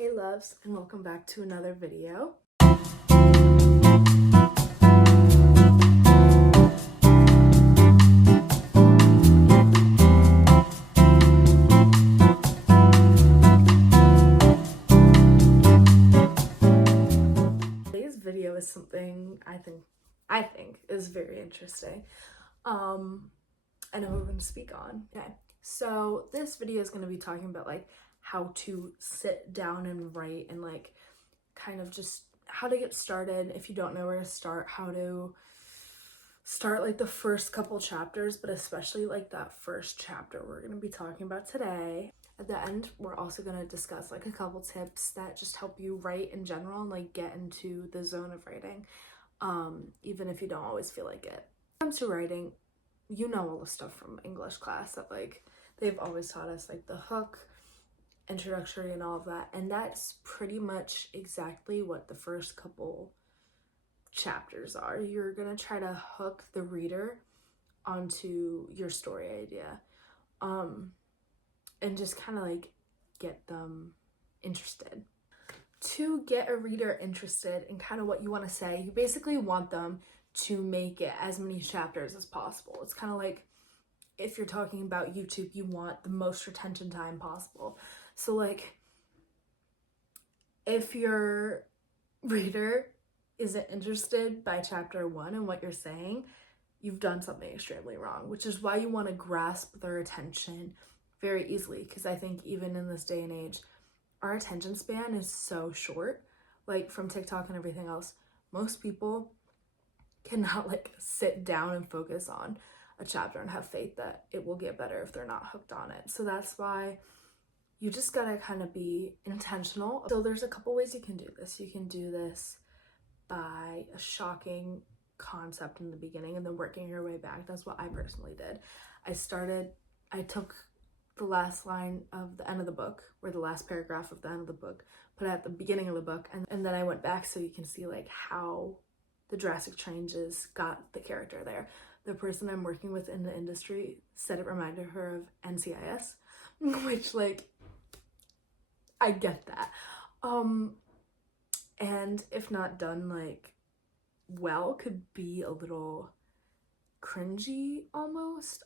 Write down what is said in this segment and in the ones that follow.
Hey loves, and welcome back to another video. Today's video is something I think is very interesting. I know we're going to speak on. Okay, so this video is going to be talking about like how to sit down and write and like kind of just how to get started if you don't know where to start, how to start like the first couple chapters, but especially like that first chapter we're going to be talking about today. At the end, we're also going to discuss like a couple tips that just help you write in general and like get into the zone of writing, even if you don't always feel like it. When it comes to writing, you know all the stuff from English class that like they've always taught us, like the hook, introductory, and all of that, and that's pretty much exactly what the first couple chapters are. You're gonna try to hook the reader onto your story idea, and just kind of like get them interested. To get a reader interested in kind of what you want to say, you basically want them to make it as many chapters as possible. It's kind of like if you're talking about YouTube, you want the most retention time possible. So like if your reader isn't interested by chapter 1 in what you're saying, you've done something extremely wrong, which is why you want to grasp their attention very easily, because I think even in this day and age, our attention span is so short, like from TikTok and everything else. Most people cannot like sit down and focus on a chapter and have faith that it will get better if they're not hooked on it. So that's why you just gotta kind of be intentional. So there's a couple ways you can do this. You can do this by a shocking concept in the beginning and then working your way back. That's what I personally did. I took the last line of the end of the book, or the last paragraph of the end of the book, put it at the beginning of the book, and then I went back so you can see like how the drastic changes got the character there. The person I'm working with in the industry said it reminded her of NCIS, which like, I get that. And if not done like well, could be a little cringy almost.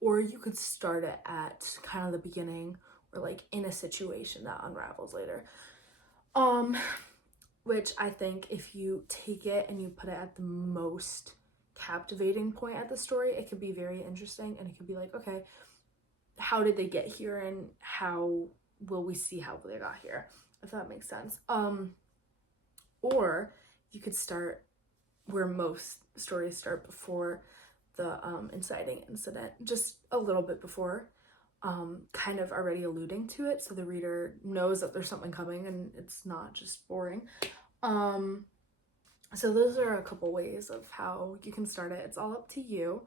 Or you could start it at kind of the beginning, or like in a situation that unravels later. Which I think if you take it and you put it at the most captivating point at the story, it could be very interesting, and it could be like, okay, how did they get here and how will we see how they got here, if that makes sense. Or you could start where most stories start, before the inciting incident, just a little bit before, kind of already alluding to it, so the reader knows that there's something coming and it's not just boring. So those are a couple ways of how you can start it. It's all up to you.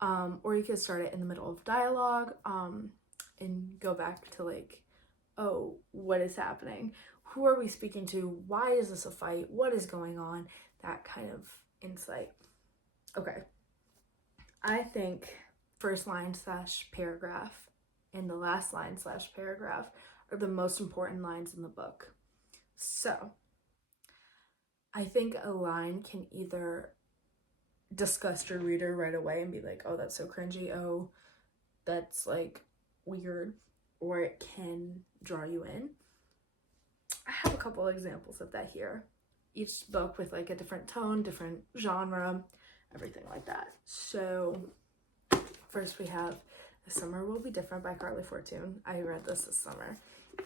Or you could start it in the middle of dialogue, and go back to like, oh, what is happening? Who are we speaking to? Why is this a fight? What is going on? That kind of insight. Okay. I think first line / paragraph and the last line / paragraph are the most important lines in the book. So I think a line can either disgust your reader right away and be like, oh, that's so cringy, oh, that's like weird, or it can draw you in. I have a couple examples of that here. Each book with like a different tone, different genre, everything like that. So first we have The Summer Will Be Different by Carly Fortune. I read this summer,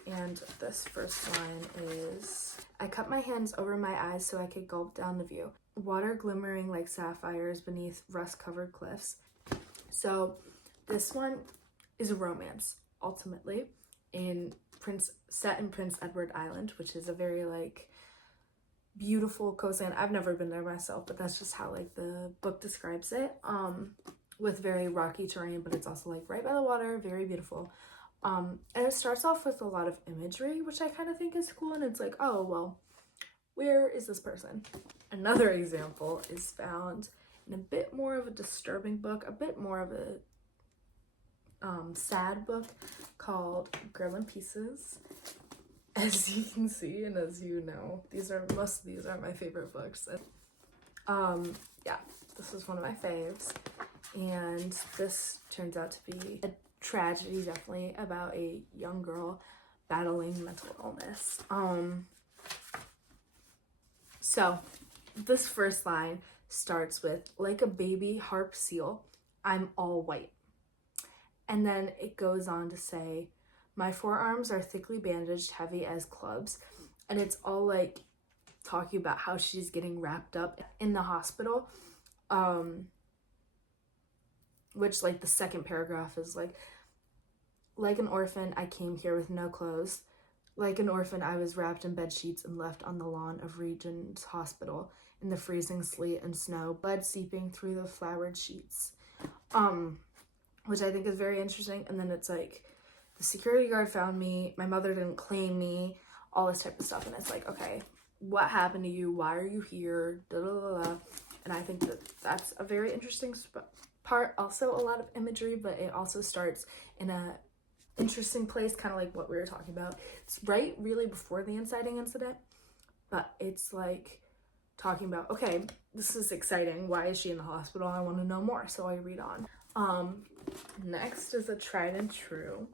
and this first line is, I cut my hands over my eyes so I could gulp down the view. Water glimmering like sapphires beneath rust-covered cliffs. So this one is a romance, ultimately, set in Prince Edward Island, which is a very like beautiful coastline. I've never been there myself, but that's just how like the book describes it, with very rocky terrain, but it's also like right by the water, very beautiful. And it starts off with a lot of imagery, which I kind of think is cool, and it's like, oh well, where is this person? Another example is found in a bit more of a disturbing book, a bit more of a sad book called Girl in Pieces. As you can see, and as you know, most of these are my favorite books. Yeah, this is one of my faves, and this turns out to be a tragedy, definitely, about a young girl battling mental illness. So this first line starts with, like a baby harp seal, I'm all white. And then it goes on to say, my forearms are thickly bandaged, heavy as clubs. And it's all like talking about how she's getting wrapped up in the hospital. Which, like, the second paragraph is like an orphan, I came here with no clothes. Like an orphan, I was wrapped in bed sheets and left on the lawn of Regent's Hospital in the freezing sleet and snow, blood seeping through the flowered sheets. Which I think is very interesting. And then it's like, the security guard found me, my mother didn't claim me, all this type of stuff. And it's like, okay, what happened to you? Why are you here? Da, da, da, da. And I think that that's a very interesting part. Also a lot of imagery, but it also starts in a interesting place, kind of like what we were talking about. It's right really before the inciting incident, but it's like talking about, okay, this is exciting. Why is she in the hospital? I want to know more. So I read on. Next is a tried and true,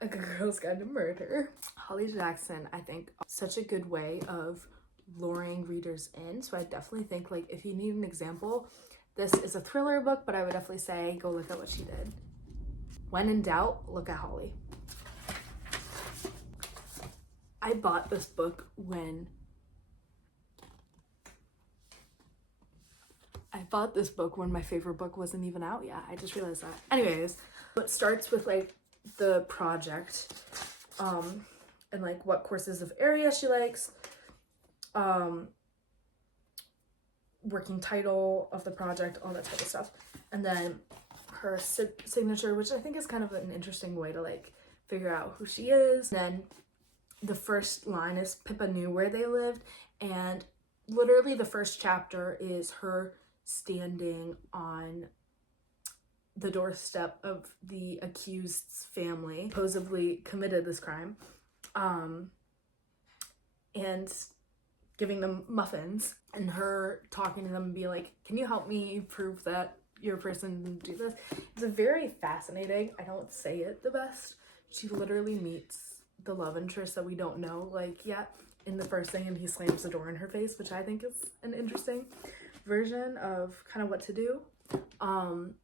like A Girl's Guide to Murder. Holly Jackson, I think, such a good way of luring readers in. So I definitely think, like, if you need an example, this is a thriller book, but I would definitely say go look at what she did. When in doubt, look at Holly. I bought this book when my favorite book wasn't even out yet. I just realized that. Anyways, it starts with like the project, and like what courses of area she likes, working title of the project, all that type of stuff. And then her signature, which I think is kind of an interesting way to like figure out who she is. And then the first line is Pippa knew where they lived, and literally the first chapter is her standing on the doorstep of the accused's family, supposedly committed this crime, and giving them muffins, and her talking to them and be like, can you help me prove that your person didn't do this? It's a very fascinating, I don't say it the best, she literally meets the love interest that we don't know like yet in the first thing, and he slams the door in her face, which I think is an interesting version of kind of what to do. And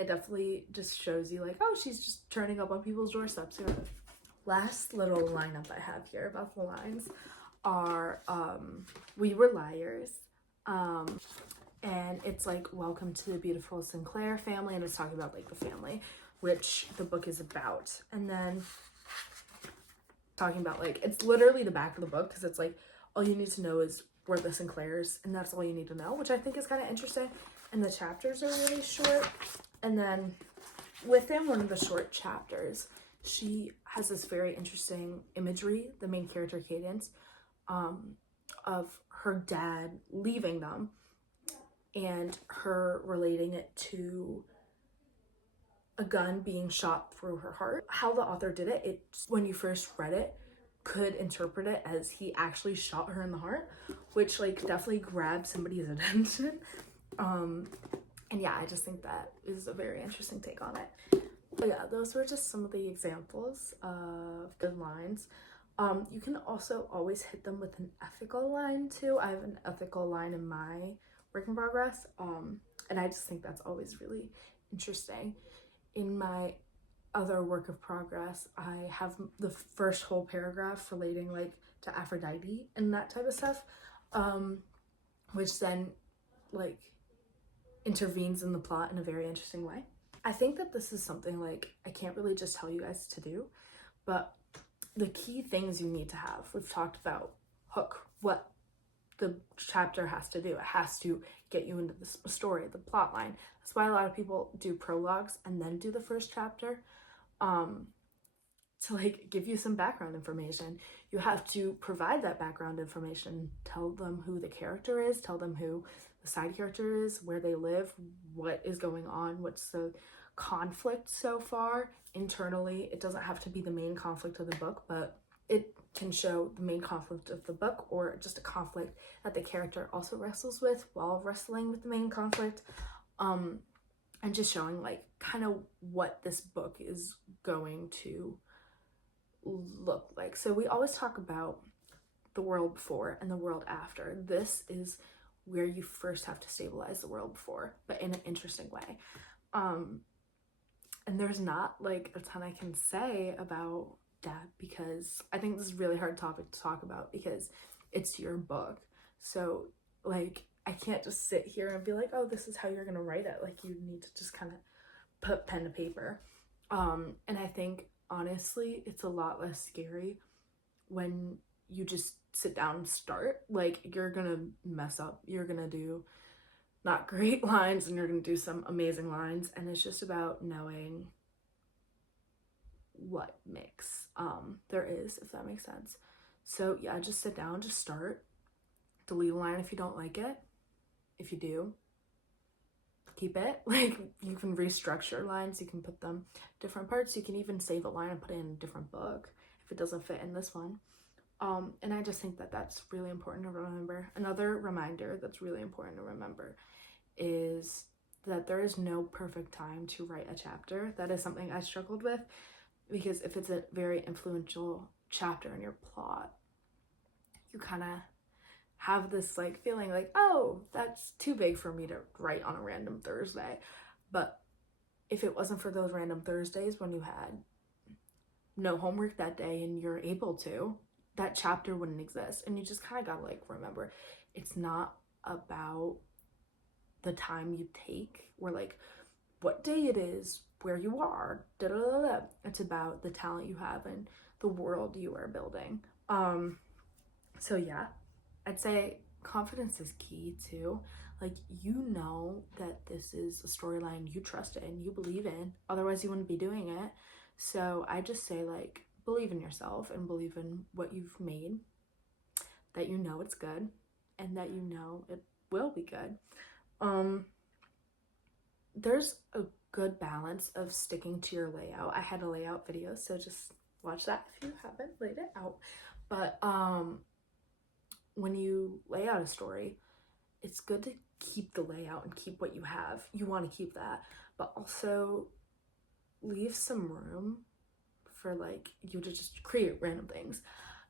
it definitely just shows you like, oh, she's just turning up on people's doorsteps. You know. Last little lineup I have here about the lines are We Were Liars, and it's like, welcome to the beautiful Sinclair family, and it's talking about like the family which the book is about. And then talking about like, it's literally the back of the book, because it's like, all you need to know is we're the Sinclairs, and that's all you need to know, which I think is kind of interesting. And the chapters are really short. And then within one of the short chapters, she has this very interesting imagery, the main character Cadence, of her dad leaving them and her relating it to a gun being shot through her heart. How the author did it, when you first read it, could interpret it as he actually shot her in the heart, which like definitely grabbed somebody's attention. And yeah, I just think that is a very interesting take on it. But yeah, those were just some of the examples of good lines. You can also always hit them with an ethical line too. I have an ethical line in my work in progress, and I just think that's always really interesting. In my other work of progress, I have the first whole paragraph relating like to Aphrodite and that type of stuff, which then like intervenes in the plot in a very interesting way. I think that this is something like I can't really just tell you guys to do, but the key things you need to have, we've talked about hook, what the chapter has to do. It has to get you into the story, the plot line. That's why a lot of people do prologues and then do the first chapter, to like give you some background information. You have to provide that background information, tell them who the character is, tell them who the side character is, where they live, what is going on, what's the conflict so far internally. It doesn't have to be the main conflict of the book, but it can show the main conflict of the book, or just a conflict that the character also wrestles with while wrestling with the main conflict. And just showing like kind of what this book is going to look like. So we always talk about the world before and the world after. This is where you first have to stabilize the world before, but in an interesting way. And there's not like a ton I can say about that, because I think this is a really hard topic to talk about because it's your book. So like I can't just sit here and be like, oh, this is how you're gonna write it. Like you need to just kind of put pen to paper. And I think honestly it's a lot less scary when you just sit down and start. Like you're gonna mess up, you're gonna do not great lines, and you're gonna do some amazing lines, and it's just about knowing what mix there is, if that makes sense. So yeah, just sit down, just start, delete a line if you don't like it. If you do, keep it. Like you can restructure lines, you can put them different parts, you can even save a line and put it in a different book if it doesn't fit in this one. And I just think that that's really important to remember. Another reminder that's really important to remember is that there is no perfect time to write a chapter. That is something I struggled with, because if it's a very influential chapter in your plot, you kind of have this like feeling like, oh, that's too big for me to write on a random Thursday. But if it wasn't for those random Thursdays when you had no homework that day and you're able to, that chapter wouldn't exist. And you just kind of gotta like remember, it's not about the time you take or like what day it is, where you are, da da da da. It's about the talent you have and the world you are building. So yeah, I'd say confidence is key too. Like, you know that this is a storyline you trust in, you believe in, otherwise you wouldn't be doing it. So I just say, like, believe in yourself and believe in what you've made, that you know it's good and that you know it will be good. There's a good balance of sticking to your layout. I had a layout video, so just watch that if you haven't laid it out. But when you lay out a story, it's good to keep the layout and keep what you have. You want to keep that, but also leave some room for like you to just create random things,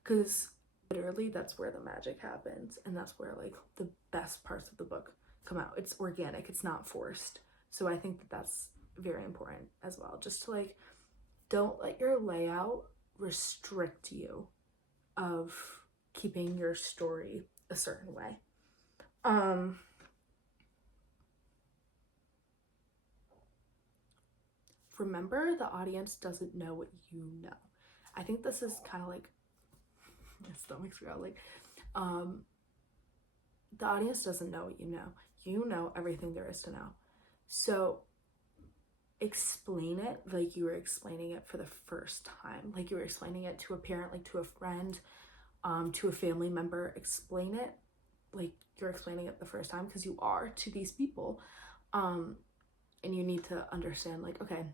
because literally that's where the magic happens, and that's where like the best parts of the book come out. It's organic, it's not forced. So I think that that's very important as well, just to like, don't let your layout restrict you of keeping your story a certain way. Remember, the audience doesn't know what you know. I think this is kind of like, my stomach's growling. The audience doesn't know what you know. You know everything there is to know. So explain it like you were explaining it for the first time, like you were explaining it to a parent, like to a friend, to a family member. Explain it like you're explaining it the first time, because you are to these people. And you need to understand, like, okay,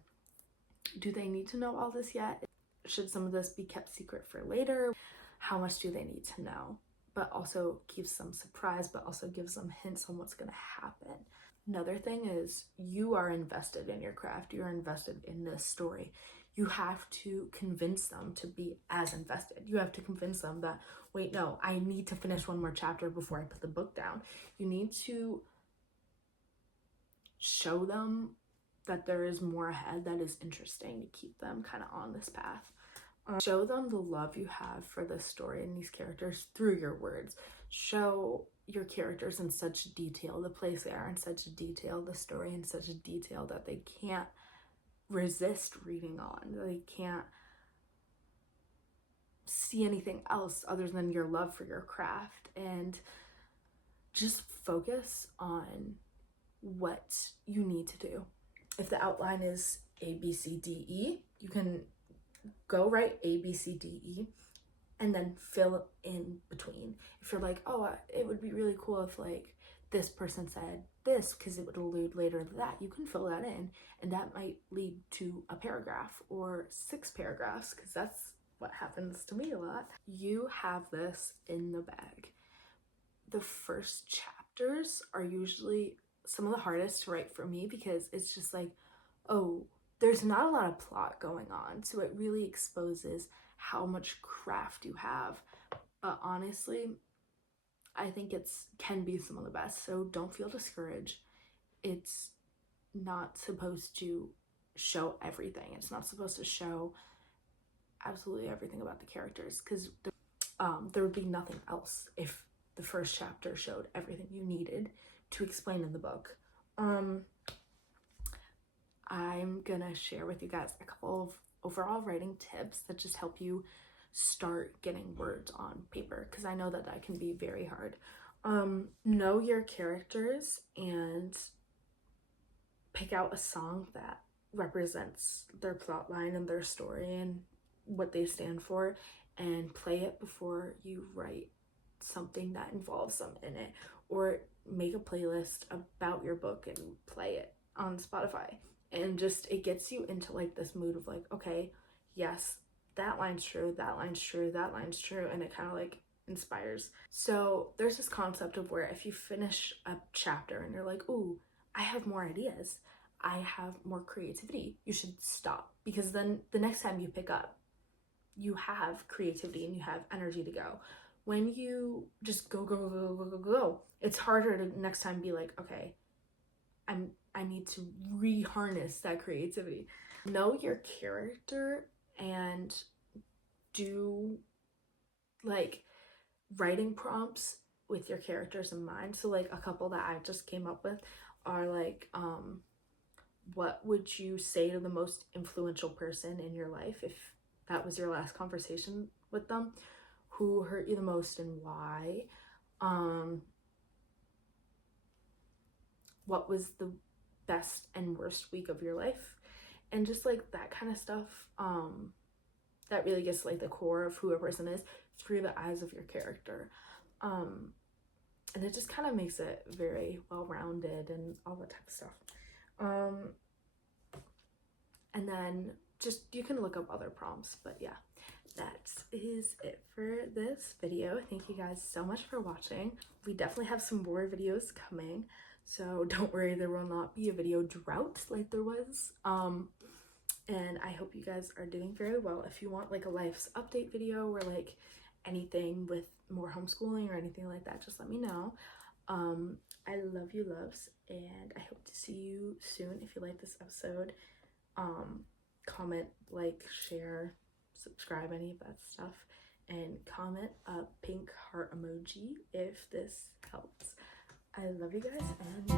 do they need to know all this yet? Should some of this be kept secret for later? How much do they need to know? But also keeps them surprised, but also gives them hints on what's going to happen. Another thing is, you are invested in your craft. You're invested in this story. You have to convince them to be as invested. You have to convince them that, wait, no, I need to finish one more chapter before I put the book down. You need to show them that there is more ahead that is interesting to keep them kind of on this path. Show them the love you have for this story and these characters through your words. Show your characters in such detail, the place they are in such detail, the story in such detail, that they can't resist reading on. They can't see anything else other than your love for your craft. And just focus on what you need to do. If the outline is A, B, C, D, E, you can go write A, B, C, D, E, and then fill in between. If you're like, oh, it would be really cool if like this person said this because it would allude later to that. You can fill that in, and that might lead to a paragraph or 6 paragraphs, because that's what happens to me a lot. You have this in the bag. The first chapters are usually some of the hardest to write for me, because it's just like, oh, there's not a lot of plot going on, so it really exposes how much craft you have. But honestly, I think can be some of the best, so don't feel discouraged. It's not supposed to show everything. It's not supposed to show absolutely everything about the characters, because there would be nothing else if the first chapter showed everything you needed to explain in the book. I'm gonna share with you guys a couple of overall writing tips that just help you start getting words on paper, because I know that can be very hard. Know your characters and pick out a song that represents their plot line and their story and what they stand for, and play it before you write something that involves them in it, or make a playlist about your book and play it on Spotify. And just, it gets you into like this mood of like, okay, yes, that line's true, that line's true, that line's true, and it kind of like inspires. So there's this concept of where if you finish a chapter and you're like, ooh, I have more ideas, I have more creativity, you should stop, because then the next time you pick up, you have creativity and you have energy to go. When you just go, it's harder to next time be like, okay, I need to reharness that creativity. Know your character and do like writing prompts with your characters in mind. So like a couple that I just came up with are like, what would you say to the most influential person in your life if that was your last conversation with them? Who hurt you the most and why? What was the best and worst week of your life? And just like that kind of stuff, that really gets like the core of who a person is through the eyes of your character. And it just kind of makes it very well-rounded and all that type of stuff. And then just, you can look up other prompts, but yeah, that is it for this video. Thank you guys so much for watching. We definitely have some more videos coming, so don't worry, there will not be a video drought like there was. And I hope you guys are doing very well. If you want like a life's update video or like anything with more homeschooling or anything like that, just let me know. I love you loves, and I hope to see you soon. If you like this episode, comment, like, share, subscribe, any of that stuff, and comment a pink heart emoji if this helps. I love you guys, and